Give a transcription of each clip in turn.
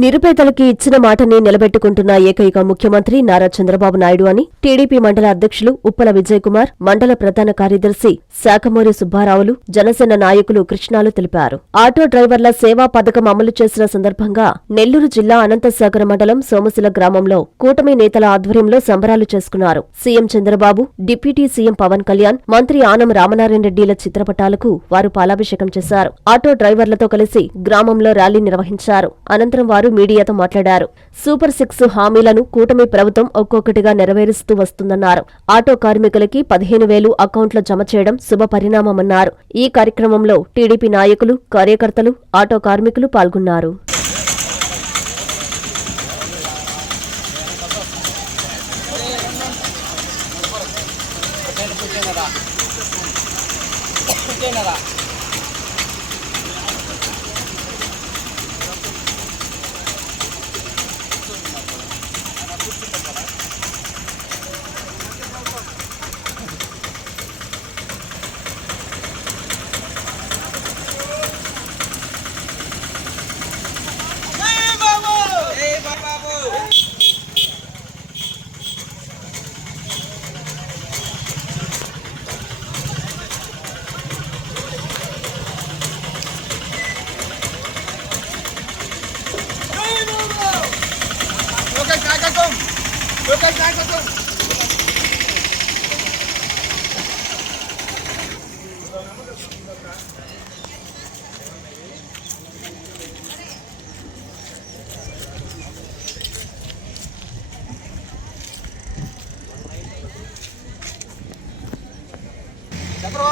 నిరుపేదలకి ఇచ్చిన మాటని నిలబెట్టుకుంటున్న ఏకైక ముఖ్యమంత్రి నారా చంద్రబాబు నాయుడు అని టీడీపీ మండల అధ్యక్షులు ఉప్పల విజయ్ కుమార్ మండల ప్రధాన కార్యదర్శి శాఖమూరి సుబ్బారావులు జనసేన నాయకులు కృష్ణాలు తెలిపారు. ఆటో డ్రైవర్ల సేవా పథకం అమలు చేసిన సందర్భంగా నెల్లూరు జిల్లా అనంతసాగర మండలం సోమశిల గ్రామంలో కూటమి నేతల ఆధ్వర్యంలో సంబరాలు చేసుకున్నారు. CM Chandrababu deputy CM Pawan Kalyan మంత్రి ఆనం రామనారాయణ రెడ్డిల చిత్రపటాలకు వారు పాలాభిషేకం చేశారు. ఆటో డ్రైవర్లతో కలిసి గ్రామంలో ర్యాలీ నిర్వహించారు. అనంతరం వారు మీడియాతో మాట్లాడారు. సూపర్ సిక్స్ హామీలను కూటమి ప్రభుత్వం ఒక్కొక్కటిగా నెరవేరుస్తూ వస్తుందన్నారు. ఆటో కార్మికులకి పదిహేను వేలు అకౌంట్లో జమ చేయడం శుభ పరిణామమన్నారు. ఈ కార్యక్రమంలో టీడీపీ నాయకులు కార్యకర్తలు ఆటో కార్మికులు పాల్గొన్నారు జై బాబు జై బాబు జై బాబు లోకేష్ నాయకత్వం లోకేష్ నాయకత్వం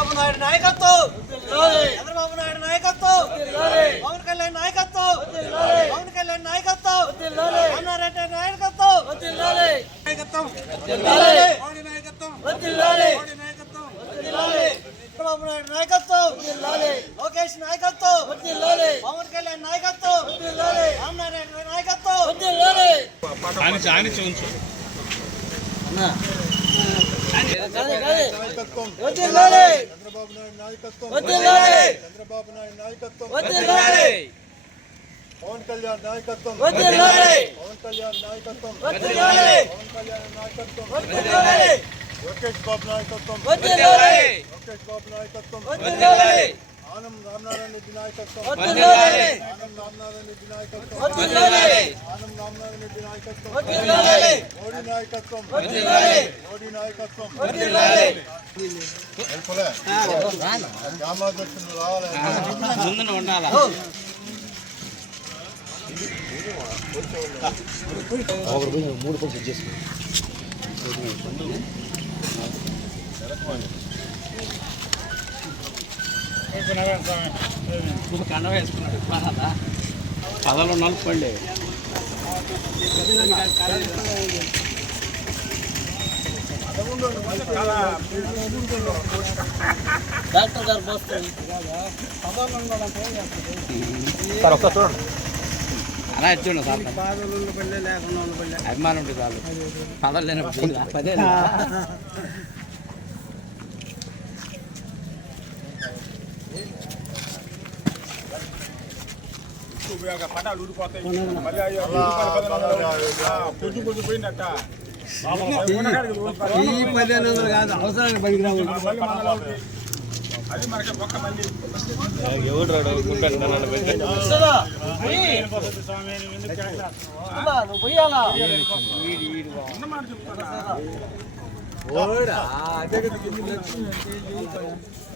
చంద్రబాబు నాయుడు నాయకత్వం. చంద్రబాబు నాయుడు నాయకత్వం. పవన్ కళ్యాణ్ నాయకత్వం. పవన్ కళ్యాణ్ నాయకత్వం. అన్నారెడ్డి నాయకత్వం. నాయకత్వం. నాయకత్వం. నాయకత్వం. చంద్రబాబు నాయుడు నాయకత్వం. లోకేష్ నాయకత్వం. పవన్ కళ్యాణ్ నాయకత్వం. రామనారాయణ నాయకత్వం. నాయకత్వం వదిలాలి చంద్రబాబు నాయుడు నాయకత్వం చంద్రబాబు నాయుడు నాయకత్వం పవన్ కళ్యాణ్ నాయకత్వం పవన్ కళ్యాణ్ నాయకత్వం పవన్ కళ్యాణ్ నాయకత్వం లోకేష్ బాబు నాయకత్వం లోకేష్ బాబు నాయకత్వం ఆనం రామనారాయణ రెడ్డి నాయకత్వం. ఆనం రామనారాయణ రెడ్డి నాయకత్వం. ఆనం రామనారాయణ రెడ్డి నాయకత్వం. మోడీ నాయకత్వం. మోడీ నాయకత్వం. గ్రామాధ్యక్షులు రావాలి. ముందున ఉండాలా? వేసుకున్నాడు. పదలో? నలుపుకోండి డాక్టర్ గారు పోస్తుంది అలా ఎత్తుండు సార్. అభిమానం ఉంటుంది చాలు. పదలు లేనప్పుడు పదే. ఈ పదిహేను వందలు కాదు అవసరానికి పనికి నువ్వు పోయాలా? పవన్ కళ్యాణ్ పట్టుకున్నా పవన్ కళ్యాణ్ ఎప్పుడు మా కూతురు చూడు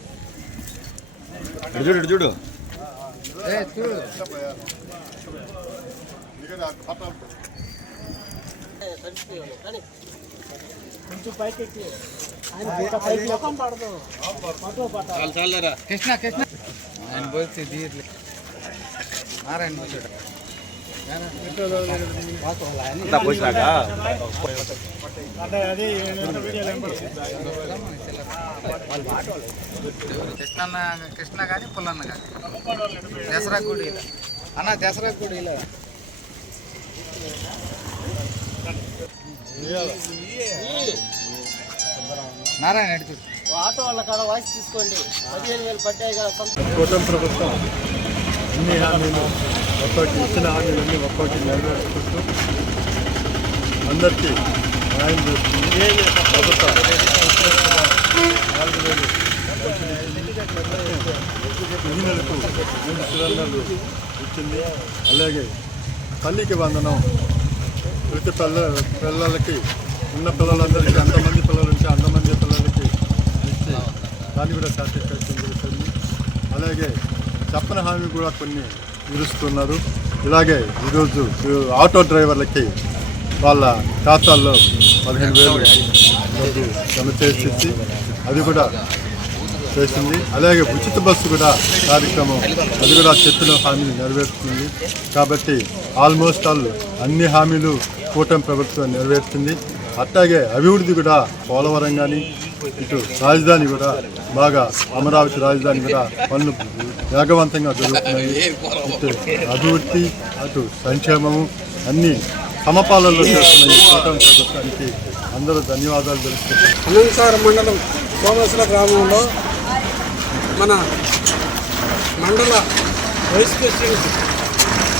చాలు చాలరా కృష్ణ కృష్ణ ఆయన పోతే తీర్లే నారాయణ ఇంత పోసినాక అంటే అది పడుతుంది కృష్ణ కృష్ణ కానీ పుల్లన్న కానీ. దసరా గుడి. అన్న దసరా గుడి ఇలా. నారాయణ అడుగు ఆటో వాళ్ళ కాడ వాయిస్ తీసుకోండి. పదిహేను వేలు పడ్డాయి కదా కూటమి ప్రభుత్వం అన్ని హామీలు ఒక్కొక్కటి ఇచ్చిన హామీలన్నీ ఒక్కొక్కటి నెరవేర్చుకుంటూ అందరికీ న్యాయం చేస్తుంది. ప్రభుత్వ. మహిళలకు రెండు సిలిండర్లు ఇచ్చింది అలాగే తల్లికి వందనం. ప్రతి పిల్ల పిల్లలకి ఉన్న పిల్లలందరికీ అంతమంది పిల్లలు ఉంటే అంతమంది పిల్లలకి ఇచ్చి దాన్ని కూడా సాటిస్ఫాక్షన్ జరుగుతుంది అలాగే చెప్పని హామీ కూడా కొన్ని విరుస్తున్నారు. ఇలాగే ఈరోజు ఆటో డ్రైవర్లకి వాళ్ళ ఖాతాల్లో పదిహేను వేలు జమ చేసి అది కూడా చేసింది. అలాగే ఉచిత బస్సు కూడా కార్యక్రమం అది కూడా చెప్పిన హామీలు నెరవేరుతుంది. కాబట్టి ఆల్మోస్ట్ ఆల్ అన్ని హామీలు కూటమి ప్రభుత్వం నెరవేర్చింది. అట్లాగే అభివృద్ధి కూడా పోలవరం కానీ ఇటు రాజధాని కూడా బాగా అమరావతి రాజధాని కూడా పనులు వేగవంతంగా జరుగుతున్నాయి. ఇటు అభివృద్ధి అటు సంక్షేమము అన్ని సమపాలనలో చేస్తున్నాయి కూటమి ప్రభుత్వానికి. అందరూ ధన్యవాదాలు తెలుసుకుంటారు మండలం. సోమేశ్వర గ్రామంలో మన మండల వైస్ ప్రెసిడెంట్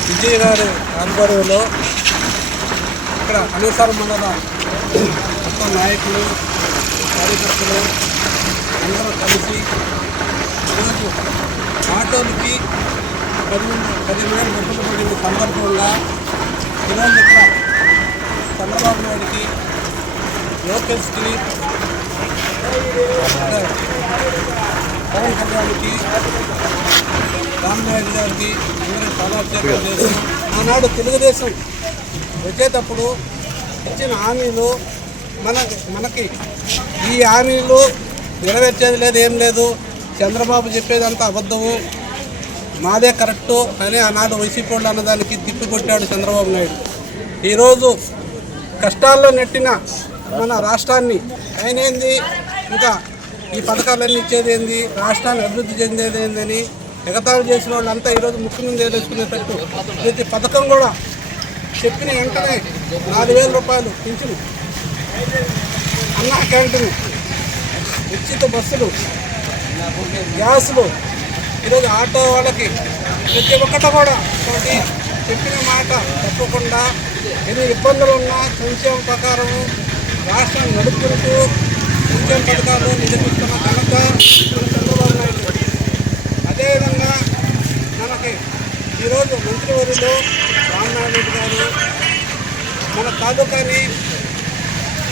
విజయ్ గారి ఆధ్వర్యంలో ఇక్కడ అనేసార మండల మొత్తం నాయకులు కార్యకర్తలు అందరూ కలిసి ఈరోజు ఆటోలకి పదిహేను పదిహేను పది మంది పడిన సందర్భంగా ఈరోజు ఇక్కడ చంద్రబాబు నాయుడికి లోకల్స్కి పవన్ కళ్యాణ్కి రామ్నాయుడు గారికి అందరికి పాలాభిషేకం చేశాం ఆనాడు తెలుగుదేశం వచ్చేటప్పుడు ఇచ్చిన హామీలు మన మనకి ఈ హామీలు నెరవేర్చేది లేదు ఏం లేదు. చంద్రబాబు చెప్పేదంతా అబద్ధము. మాదే కరెక్టు అని ఆనాడు వైసీపీ వాళ్ళు అన్నదానికి తిప్పికొట్టాడు చంద్రబాబు నాయుడు. ఈరోజు కష్టాల్లో నెట్టిన మన రాష్ట్రాన్ని ఆయన ఏంది ఇంకా ఈ పథకాలన్నీ ఇచ్చేది ఏంది రాష్ట్రాన్ని అభివృద్ధి చెందేది ఏందని ఎగతాళి చేసిన వాళ్ళంతా ఈరోజు ముఖ్యమంత్రి మీద వేసుకునేటట్టు ప్రతి పథకం కూడా చెప్పిన వెంటనే నాలుగు వేల రూపాయలు పింఛను అన్నా క్యాంటీన్ ఉచిత బస్సులు గ్యాసులు. ఈరోజు ఆటో వాళ్ళకి ప్రతి ఒక్కటి కూడా ఒకటి చెప్పిన మాట తప్పకుండా ఎన్ని ఇబ్బందులు ఉన్నా సంక్షేమ ప్రకారము రాష్ట్రం నడుపుకుంటూ సంక్షేమ పథకాలు నిర్మిస్తున్న ఘనత చంద్రబాబు నాయుడు. అదేవిధంగా మనకి ఈరోజు మంత్రివర్యులు రామనారాయణ రెడ్డి గారు మన తాలూకాని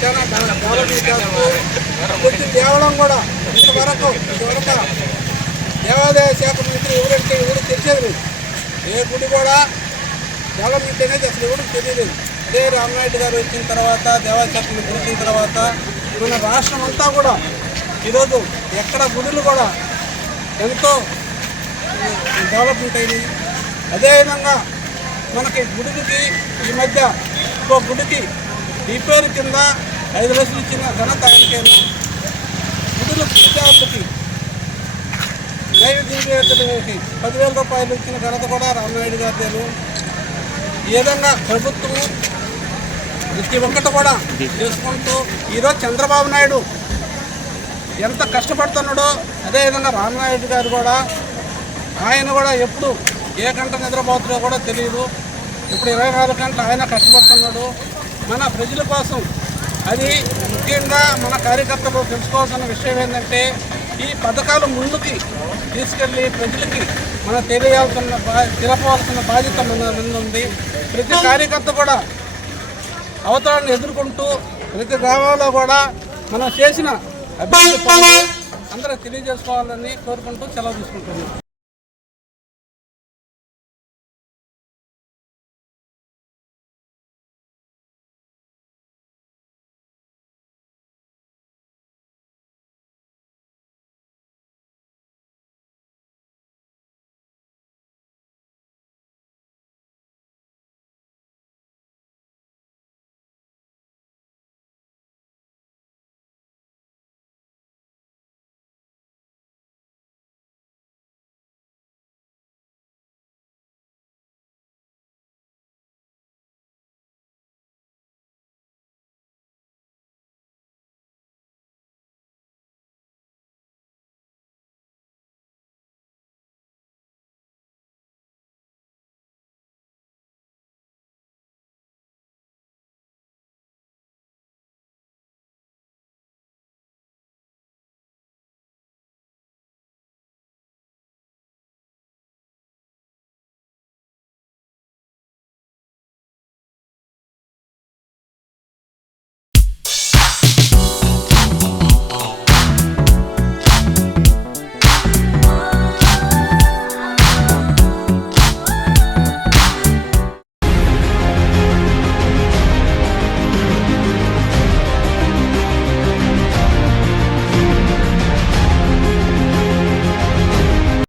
చాలా డెవలప్మెంట్ చేస్తూ కొంచెం దేవడం కూడా ఇంతవరకు ఇదివరకు దేవాదాయ శాఖ మంత్రి ఎవరంటే ఎవరు తెలిసేది లేదు. ఏ గుడి కూడా డెవలప్మెంట్ అనేది అసలు ఎవరికి తెలియలేదు. అదే రామనాయుడు గారు వచ్చిన తర్వాత దేవాదాయ గురించిన తర్వాత మన రాష్ట్రం అంతా కూడా ఈరోజు ఎక్కడ గుడులు కూడా ఎంతో డెవలప్మెంట్ అయినాయి. అదేవిధంగా మనకి గుడికి ఈ మధ్య ఒక గుడికి రిపేర్ కింద ఐదు లక్షలు ఇచ్చిన ఘనత ఆయనకేను గుడులు విద్యార్థికి నైవేద్యం పదివేల రూపాయలు ఇచ్చిన ఘనత కూడా రామనాయుడు గారిదేను. ఈ విధంగా ప్రభుత్వము ప్రతి ఒక్కటి కూడా చేసుకుంటూ ఈరోజు చంద్రబాబు నాయుడు ఎంత కష్టపడుతున్నాడో అదేవిధంగా రామనాయుడు గారు కూడా ఆయన కూడా ఎప్పుడు ఏ గంట నిద్రపోతుందో కూడా తెలియదు ఇప్పుడు ఇరవై నాలుగు గంటలు ఆయన కష్టపడుతున్నాడు. మన ప్రజల కోసం అది ముఖ్యంగా మన కార్యకర్తలు తెలుసుకోవాల్సిన విషయం ఏంటంటే ఈ పథకాలు ముందుకి తీసుకెళ్ళి ప్రజలకి మనం తెలియాల్సిన బా తెలపవలసిన బాధ్యత మన మీద ఉంది. ప్రతి కార్యకర్త కూడా అవతారాన్ని ఎదుర్కొంటూ ప్రతి గ్రామంలో కూడా మనం చేసిన అభివృద్ధి అందరూ తెలియజేసుకోవాలని కోరుకుంటూ సెలవు తీసుకుంటున్నాం.